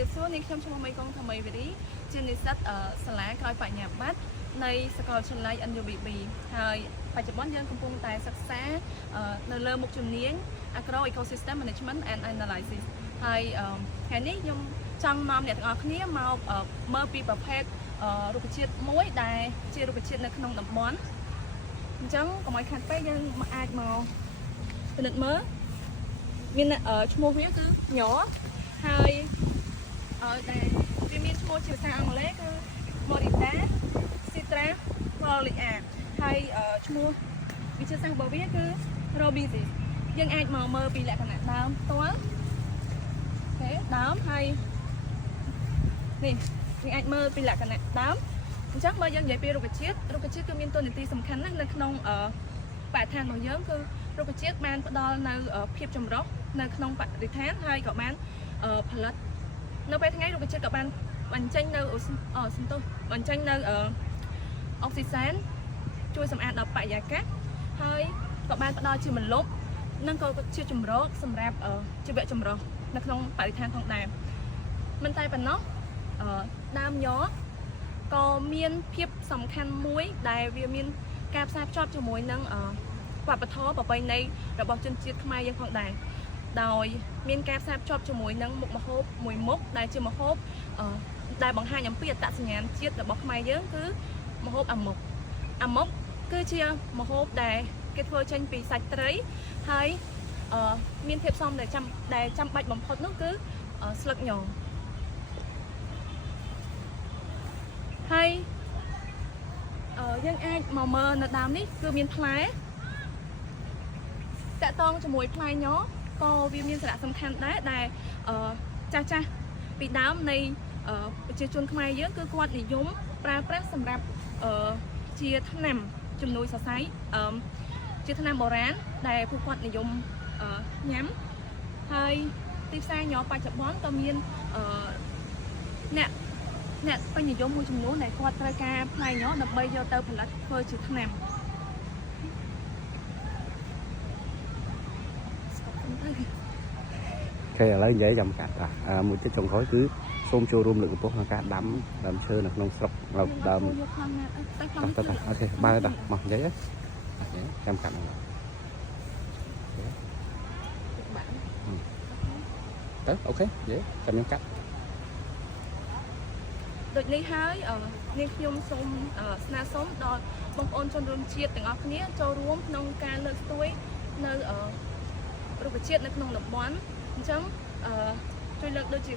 រៀបសួរនាងខ្ញុំឈ្មោះមីកុងថាមីវីរីជានិស្សិតសាលាក្រោយបញ្ញាបត្រនៃសាកលវិទ្យាល័យ NUBB ហើយបច្ចុប្បន្នយើងកំពុងតែសិក្សានៅលើមុខជំនាញ Agro Ecosystem Management and Analysis ហើយថ្ងៃនេះខ្ញុំចង់នាំអ្នកទាំងអស់គ្នាមកមើលពីប្រភេទរុក្ខជាតិមួយដែលជារុក្ខជាតិនៅក្នុងតំបន់អញ្ចឹងកុំឲ្យខាត់ពេកយើងអាចមកពិនិត្យមើលមានឈ្មោះវាគឺញ័រហើយដែលវាមានឈ្មោះជាភាសាអង់គ្លេសគឺ Morita Citra Foliata ហើយឈ្មោះវិទ្យាសាស្ត្ររបស់វាគឺ Rhoboesis យើងអាចមកមើលពីលក្ខណៈដើមផ្ទាល់អូខេដើមហើយនេះយើងអាចមើលពីលក្ខណៈដើមអញ្ចឹងបើយើងនិយាយពីរុក្ខជាតិគឺមានតួនាទីសំខាន់ណាស់នៅក្នុងបរិស្ថានរបស់យើងគឺរុក្ខជាតិបានផ្ដល់នៅភាពចម្រុះនៅក្នុងបរិស្ថានហើយក៏បានផលិតនៅពេលថ្ងៃរុក្ខជាតិក៏បានបញ្ចេញនៅបញ្ចេញនៅអុកស៊ីសែនជួយសម្អាតដល់បរិយាកាសហើយក៏បានផ្ដល់ជាម្លប់និងក៏ជាជំរកសម្រាប់ជីវៈចម្រុះនៅក្នុងបរិស្ថានផងដែរមិនតែប៉ុណ្ណោះដើមញ័រក៏មានភាពសំខាន់មួយដែលវាមានការផ្សារភ្ជាប់ជាមួយនឹងវប្បធម៌ប្រពៃណីរបស់ជនជាតិខ្មែរយើងផងដែរដោយមានការផ្សារភ្ជាប់ជាមួយនឹងមុខម្ហូបមួយមុខដែលជាម្ហូបដែលបង្ហាញអំពីអត្តសញ្ញាណជាតិរបស់ខ្មែរយើងគឺម្ហូបអាម៉ុកគឺជាម្ហូបដែលគេធ្វើចេញពីសាច់ត្រីហើយមានភាពផ្សំដែលចាំបាច់បំផុតនោះគឺស្លឹកញហើយយើងអាចមកមើលនៅដើមនេះគឺមានផ្លែតាក់ទងជាមួយផ្លែញ័រក៏វាមានសារៈសំខាន់ដែរដែលចាស់ពីដើមនៃប្រជាជនខ្មែរយើងគឺគាត់និយមប្រើប្រាស់សម្រាប់ជាថ្នាំជំនួយសរសៃជាថ្នាំបុរាណដែលពួកគាត់និយមញ៉ាំហើយទីផ្សារញ័របច្ចុប្បន្នក៏មានអ្នកពេញនិយមមួយចំនួនដែលគាត់ត្រូវការផ្លែញ័រដើម្បីយកទៅផលិតធ្វើជាថ្នាំឥឡូវនិយាយចាំកាត់មួយទៀតចុងក្រោយគឺសូមចូលរួមលើកកម្ពស់ក្នុងការដាំដើមឈើនៅក្នុងស្រុកដើមអូខេបើដល់មកនិយាយចាំកាត់ទៅអូខេនិយាយចាំខ្ញុំកាត់ដូចនេះហើយនេះខ្ញុំសូមស្នើសុំដល់បងប្អូនជនរួមជាតិទាំងអស់គ្នាចូលរួមក្នុងការលើកស្ទួយនៅរុក្ខជាតិនៅក្នុងតំបន់អញ្ចឹងជួយលើកដូចជា